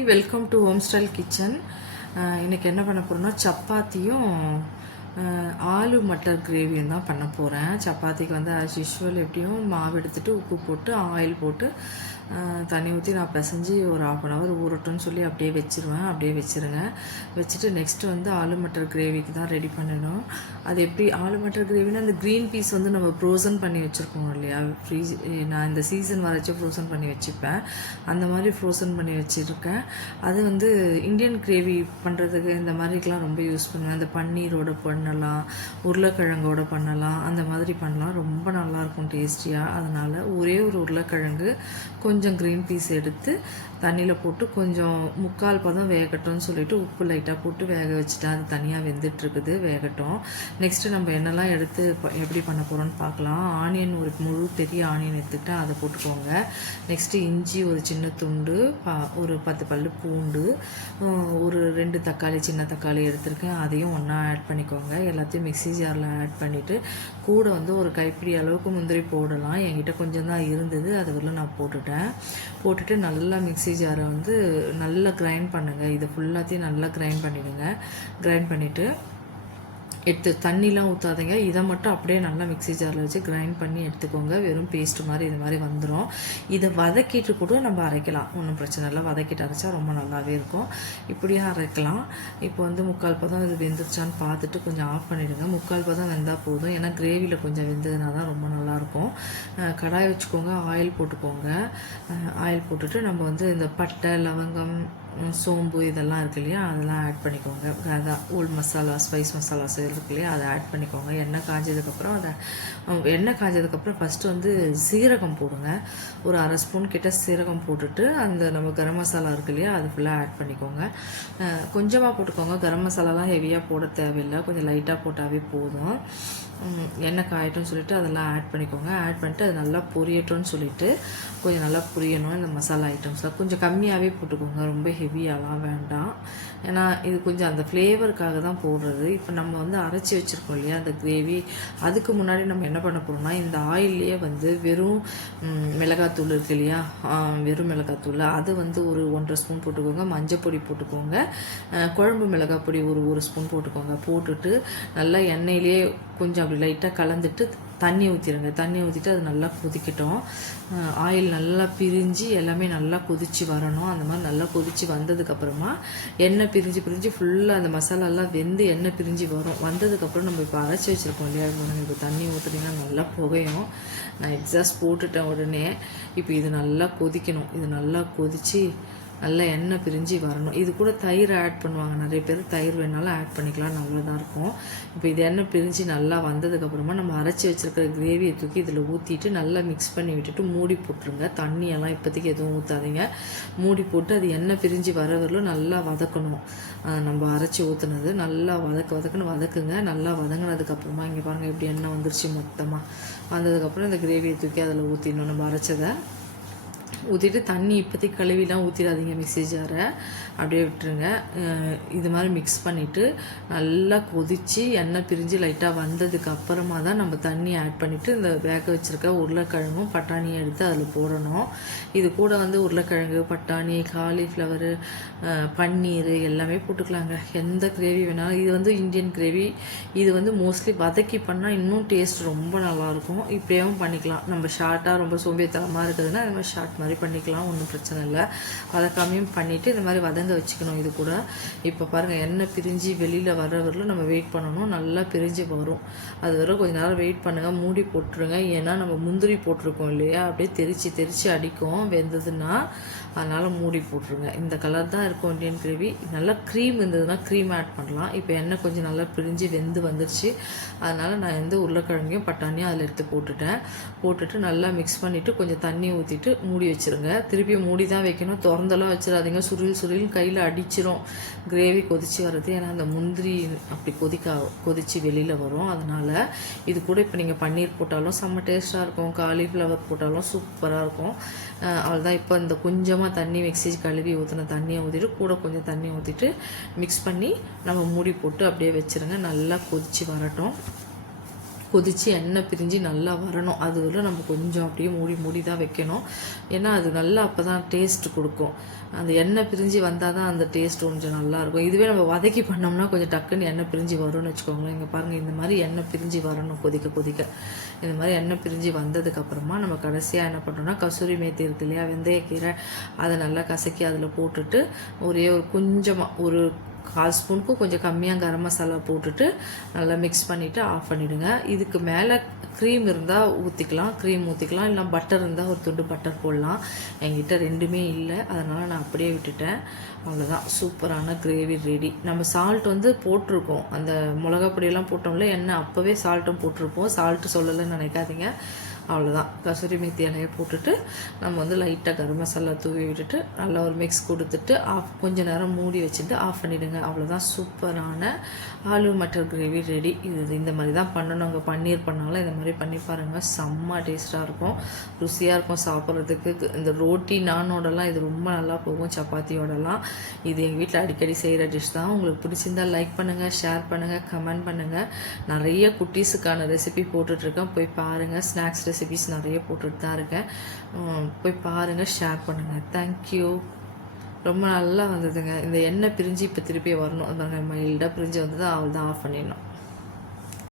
Welcome to home style kitchen. இன்றைக்கி என்ன பண்ண போகிறோன்னா சப்பாத்தியும் ஆலு மட்டர் கிரேவியும் தான் பண்ண போகிறேன். சப்பாத்திக்கு வந்து ஆஸ் யூஷுவல் எப்படியும் மாவு எடுத்துகிட்டு உப்பு போட்டு ஆயில் போட்டு தண்ணி ஊற்றி நான் பிசைஞ்சு ஒரு 1/2 hour ஊறட்டும்னு சொல்லி அப்படியே வச்சுருவேன். அப்படியே வச்சுருங்க. வச்சுட்டு நெக்ஸ்ட்டு வந்து ஆலு மட்டர் கிரேவிக்கு தான் ரெடி பண்ணணும். அது எப்படி ஆலு மட்டர் கிரேவினா அந்த க்ரீன் பீஸ் வந்து நம்ம ஃப்ரோசன் பண்ணி வச்சுருக்கோம் இல்லையா, நான் இந்த சீசன் வரைச்சி ஃப்ரோசன் பண்ணி வச்சுப்பேன். அந்த மாதிரி ஃப்ரோசன் பண்ணி வச்சுருக்கேன். அது வந்து இந்தியன் கிரேவி பண்ணுறதுக்கு இந்த மாதிரிக்கெலாம் ரொம்ப யூஸ் பண்ணுவேன். அந்த பன்னீரோட பண்ணலாம், உருளைக்கிழங்கோட பண்ணலாம், அந்த மாதிரி பண்ணலாம். ரொம்ப நல்லாயிருக்கும் டேஸ்டியாக. அதனால் ஒரே ஒரு உருளைக்கிழங்கு கொஞ்சம் க்ரீன் பீஸ் எடுத்து தண்ணியில் போட்டு கொஞ்சம் 3/4 பதம் வேகட்டும்னு சொல்லிட்டு உப்பு லைட்டாக போட்டு வேக வச்சுட்டேன். அது தனியாக வெந்துட்டுருக்குது, வேகட்டும். நெக்ஸ்ட்டு நம்ம என்னெல்லாம் எடுத்து எப்படி பண்ண போகிறோன்னு பார்க்கலாம். ஆனியன் ஒரு முழு பெரிய ஆனியன் எடுத்துக்கிட்டேன், அதை போட்டுக்கோங்க. நெக்ஸ்ட்டு இஞ்சி ஒரு சின்ன துண்டு, ஒரு 10 பல் பூண்டு, ஒரு 2 தக்காளி சின்ன தக்காளி எடுத்திருக்கேன், அதையும் ஒன்றா ஆட் பண்ணிக்கோங்க. எல்லாத்தையும் மிக்ஸி ஜாரில் ஆட் பண்ணிவிட்டு கூட வந்து ஒரு கைப்பிடி அளவுக்கு முந்திரி போடலாம். என்கிட்ட கொஞ்சம் தான் இருந்தது, அது வரல நான் போட்டுட்டு நல்லா மிக்ஸி ஜாரை வந்து நல்லா கிரைண்ட் பண்ணுங்கள். இது ஃபுல்லாத்தையும் நல்லா கிரைண்ட் பண்ணிவிடுங்க. கிரைண்ட் பண்ணிவிட்டு எடுத்து தண்ணிலாம் ஊற்றாதீங்க. இதை மட்டும் அப்படியே நல்லா மிக்ஸி ஜாரில் வச்சு கிரைண்ட் பண்ணி எடுத்துக்கோங்க. வெறும் பேஸ்ட்டு மாதிரி இது மாதிரி வந்துடும். இதை வதக்கிட்டு கூட நம்ம அரைக்கலாம், ஒன்றும் பிரச்சனை இல்லை. வதக்கிட்டு அரைச்சா ரொம்ப நல்லாவே இருக்கும். இப்படியே அரைக்கலாம். இப்போ வந்து 3/4 பதம் இது வெந்துருச்சான்னு பார்த்துட்டு கொஞ்சம் ஆஃப் பண்ணிவிடுங்க. 3/4 பதம் வெந்தால் போதும். ஏன்னா கிரேவியில் கொஞ்சம் வெந்ததுனா தான் ரொம்ப நல்லாயிருக்கும். கடாய் வச்சுக்கோங்க, ஆயில் போட்டுக்கோங்க. ஆயில் போட்டுட்டு நம்ம வந்து இந்த பட்டை, லவங்கம், சோம்பு இதெல்லாம் இருக்கு இல்லையா, அதெல்லாம் ஆட் பண்ணிக்கோங்க. அதான் ஓல்ட் மசாலா, ஸ்பைஸ் மசாலாஸ் இருக்கு இல்லையா, அதை ஆட் பண்ணிக்கோங்க. எண்ணெய் காஞ்சதுக்கப்புறம் ஃபஸ்ட்டு வந்து சீரகம் போடுங்க. ஒரு 1/2 ஸ்பூன் கிட்ட சீரகம் போட்டுட்டு அந்த நம்ம கரம் மசாலா இருக்கு இல்லையா, அது ஃபுல்லாக ஆட் பண்ணிக்கோங்க. கொஞ்சமாக போட்டுக்கோங்க. கரம் மசாலாலாம் ஹெவியாக போட தேவையில்லை, கொஞ்சம் லைட்டாக போட்டாவே போதும். எண்ணெய் காயட்டும்னு சொல்லிட்டு அதெல்லாம் ஆட் பண்ணிக்கோங்க. ஆட் பண்ணிட்டு அது நல்லா பொரியட்டும்னு சொல்லிட்டு கொஞ்சம் நல்லா புரியணும். இந்த மசாலா ஐட்டம்ஸ்லாம் கொஞ்சம் கம்மியாகவே போட்டுக்கோங்க, ரொம்ப ஹெவியாலாம் வேண்டாம். ஏன்னா இது கொஞ்சம் அந்த ஃப்ளேவருக்காக தான் போடுறது. இப்போ நம்ம வந்து அரைச்சி வச்சுருக்கோம் இல்லையா அந்த கிரேவி, அதுக்கு முன்னாடி நம்ம என்ன பண்ண போகிறோம்னா இந்த ஆயிலே வந்து வெறும் மிளகாத்தூள் இருக்கு இல்லையா, வெறும் மிளகாத்தூள் அது வந்து ஒரு 1.5 ஸ்பூன் போட்டுக்கோங்க. மஞ்சள் பொடி போட்டுக்கோங்க. குழம்பு மிளகாய் பொடி ஒரு ஸ்பூன் போட்டுக்கோங்க. போட்டுட்டு நல்லா எண்ணெயிலே கொஞ்சம் அப்படி லைட்டாக கலந்துட்டு தண்ணி ஊற்றிடுங்க. தண்ணி ஊற்றிட்டு அது நல்லா கொதிக்கட்டும். ஆயில் நல்லா பிரிஞ்சு எல்லாமே நல்லா கொதித்து வரணும். அந்த மாதிரி நல்லா கொதித்து வந்ததுக்கப்புறமா எண்ணெய் பிரிஞ்சு ஃபுல்லாக அந்த மசாலாலாம் வெந்து எண்ணெய் பிரிஞ்சு வரும். வந்ததுக்கப்புறம் நம்ம இப்போ அரைச்சி வச்சுருக்கோம் இல்லையா, இப்போ தண்ணி ஊற்றுனீங்கன்னா நல்லா புகையும். நான் எக்ஸாஸ்ட் போட்டுட்டேன் உடனே. இப்போ இது நல்லா கொதிக்கணும். இது நல்லா கொதித்து நல்லா எண்ணெய் பிரிஞ்சு வரணும். இது கூட தயிர் ஆட் பண்ணுவாங்க நிறைய பேர். தயிர் வேணாலும் ஆட் பண்ணிக்கலாம், நல்லதாக இருக்கும். இப்போ இது எண்ணெய் பிரிஞ்சு நல்லா வந்ததுக்கப்புறமா நம்ம அரைச்சி வச்சுருக்கிற கிரேவியை தூக்கி இதில் ஊற்றிட்டு நல்லா மிக்ஸ் பண்ணி விட்டுட்டு மூடி போட்டுருங்க. தண்ணியெல்லாம் இப்போதைக்கு எதுவும் ஊற்றாதீங்க. மூடி போட்டு அது எண்ணெய் பிரிஞ்சு வர வரலும் நல்லா வதக்கணும். நம்ம அரைச்சி ஊற்றுனது நல்லா வதக்குங்க. நல்லா வதங்கினதுக்கப்புறமா இங்கே பாருங்கள் எப்படி எண்ணெய் வந்துருச்சு மொத்தமாக. வந்ததுக்கப்புறம் இந்த கிரேவியை தூக்கி அதில் ஊற்றிடணும். நம்ம அரைச்சதை ஊற்றிட்டு தண்ணி இப்போதைக்கு கழுவிலாம் ஊற்றிடாதீங்க. மிக்ஸி ஜாரை அப்படியே விட்டுருங்க. இது மாதிரி மிக்ஸ் பண்ணிவிட்டு நல்லா கொதித்து எண்ணெய் பிரிஞ்சு லைட்டாக வந்ததுக்கு அப்புறமா தான் நம்ம தண்ணி ஆட் பண்ணிவிட்டு இந்த வேக வச்சுருக்க உருளைக்கிழங்கும் பட்டாணியும் எடுத்து அதில் போடணும். இது கூட வந்து உருளைக்கிழங்கு, பட்டாணி, காலிஃப்ளவரு, பன்னீர் எல்லாமே போட்டுக்கலாங்க. எந்த கிரேவி வேணாலும். இது வந்து இந்தியன் கிரேவி. இது வந்து மோஸ்ட்லி வதக்கி பண்ணால் இன்னும் டேஸ்ட் ரொம்ப நல்லாயிருக்கும். இப்படியும் பண்ணிக்கலாம். நம்ம ஷார்ட்டாக ரொம்ப சோம்பேத்தனமாக இருக்குதுன்னா இந்த மாதிரி ஷார்ட் மாதிரி பண்ணிக்கலாம், ஒன்றும் பிரச்சனை இல்லை. வதக்காமையும் பண்ணிவிட்டு இந்த மாதிரி வதங்க வச்சுக்கணும். இது கூட இப்போ பாருங்கள் எண்ணெய் பிரிஞ்சு வெளியில் வர வரலும் நம்ம வெயிட் பண்ணணும். நல்லா பிரிஞ்சு வரும். அது வரை கொஞ்சம் நேரம் வெயிட் பண்ணுங்கள். மூடி போட்டுருங்க. ஏன்னா நம்ம முந்திரி போட்டிருக்கோம் இல்லையா, அப்படியே தெரிச்சு அடிக்கும் வெந்ததுன்னா. அதனால் மூடி போட்டுருங்க. இந்த கலர் தான் இருக்கும் இந்தியன் கிரேவி. நல்லா க்ரீம் இருந்ததுன்னா க்ரீம் ஆட் பண்ணலாம். இப்போ எண்ணெய் கொஞ்சம் நல்லா பிரிஞ்சு வெந்து வந்துருச்சு. அதனால் நான் எந்த உருளைக்கிழங்கையும் பட்டாணியும் அதில் எடுத்து போட்டுட்டு நல்லா மிக்ஸ் பண்ணிவிட்டு கொஞ்சம் தண்ணி ஊற்றிட்டு மூடி வச்சுருங்க. திருப்பி மூடி தான் வைக்கணும், திறந்தெல்லாம் வச்சிடாதீங்க. சுருள் கையில் அடிச்சிரும் கிரேவி கொதித்து வர்றது. ஏன்னா அந்த முந்திரி அப்படி கொதித்து வெளியில் வரும். அதனால் இது கூட இப்போ நீங்கள் பன்னீர் போட்டாலும் செம்ம டேஸ்ட்டாக இருக்கும். காலிஃப்ளவர் போட்டாலும் சூப்பராக இருக்கும். அவ்வளோதான். இப்போ இந்த கொஞ்சமாக தண்ணி மிக்ஸி கழுவி ஊற்றின தண்ணியை ஊற்றிட்டு கூட கொஞ்சம் தண்ணி ஊற்றிட்டு மிக்ஸ் பண்ணி நம்ம மூடி போட்டு அப்படியே வச்சுருங்க. நல்லா கொதித்து வரட்டும். கொதித்து எண்ணெய் பிரிஞ்சு நல்லா வரணும். அது வரை நம்ம கொஞ்சம் அப்படியே மூடி தான் வைக்கணும். ஏன்னா அது நல்லா அப்போ தான் டேஸ்ட் கொடுக்கும். அந்த எண்ணெய் பிரிஞ்சு வந்தால் தான் அந்த டேஸ்ட் கொஞ்சம் நல்லாயிருக்கும். இதுவே நம்ம வதக்கி பண்ணோம்னா கொஞ்சம் டக்குன்னு எண்ணெய் பிரிஞ்சு வரும்னு வச்சுக்கோங்களேன். இங்கே பாருங்கள், இந்த மாதிரி எண்ணெய் பிரிஞ்சு வரணும் கொதிக்க. இந்த மாதிரி எண்ணெய் பிரிஞ்சு வந்ததுக்கப்புறமா நம்ம கடைசியாக என்ன பண்ணுறோம்னா, கசூரி மேத்தி இருக்கு இல்லையா, வெந்தயக்கீரை, அதை நல்லா கசக்கி அதில் போட்டுட்டு ஒரே ஒரு கொஞ்சமாக ஒரு 1/4 ஸ்பூனுக்கும் கொஞ்சம் கம்மியாக கரம் மசாலா போட்டுட்டு நல்லா மிக்ஸ் பண்ணிவிட்டு ஆஃப் பண்ணிவிடுங்க. இதுக்கு மேலே க்ரீம் இருந்தால் ஊற்றிக்கலாம், க்ரீம் ஊற்றிக்கலாம், இல்லை பட்டர் இருந்தால் ஒரு துண்டு பட்டர் போடலாம். என்கிட்ட ரெண்டுமே இல்லை, அதனால் நான் அப்படியே விட்டுட்டேன். அவ்வளோதான், சூப்பரான கிரேவி ரெடி. நம்ம சால்ட் போட்டிருக்கோம், அந்த மிளகா பொடியெல்லாம் போட்டோம்ல, எண்ணெய் அப்போவே சால்ட்டும் போட்டிருப்போம். சால்ட்டு சொல்லலைன்னு நினைக்காதீங்க. அவ்வளோதான், கசூரி மேத்தி இலையை போட்டுட்டு நம்ம லைட்டாக கரம் மசாலா தூவி விட்டுட்டு நல்லா ஒரு மிக்ஸ் கொடுத்துட்டு கொஞ்சம் நேரம் மூடி வச்சுட்டு ஆஃப் பண்ணிவிடுங்க. அவ்வளோதான், சூப்பரான ஆலு மட்டர் கிரேவி ரெடி. இந்த மாதிரி தான் பண்ணணும். அங்கே பன்னீர் பண்ணாலும் இந்த மாதிரி பண்ணி பாருங்கள், செம்ம டேஸ்ட்டாக இருக்கும், ருசியாக இருக்கும் சாப்பிட்றதுக்கு. இந்த ரோட்டி நானோடலாம் இது ரொம்ப நல்லா போகும், சப்பாத்தியோடலாம். இது எங்கள் வீட்டில் அடிக்கடி செய்கிற டிஷ் தான். உங்களுக்கு பிடிச்சிருந்தால் லைக் பண்ணுங்கள், ஷேர் பண்ணுங்கள், கமெண்ட் பண்ணுங்கள். நிறைய குட்டீஸுக்கான ரெசிபி போட்டுட்ருக்கேன், போய் பாருங்கள். ஸ்நாக்ஸ் ரெசிபிஸ் நிறைய போட்டுட்டு தான் இருக்கேன், போய் பாருங்கள், ஷேர் பண்ணுங்கள். தேங்க்யூ. ரொம்ப நல்லா வந்ததுங்க. இந்த எண்ணெய் பிரிஞ்சு இப்போ திருப்பி வரணும், அந்த மைல்டாக பிரிஞ்சு வந்தது, அவள் தான் ஆஃப் பண்ணிடணும்.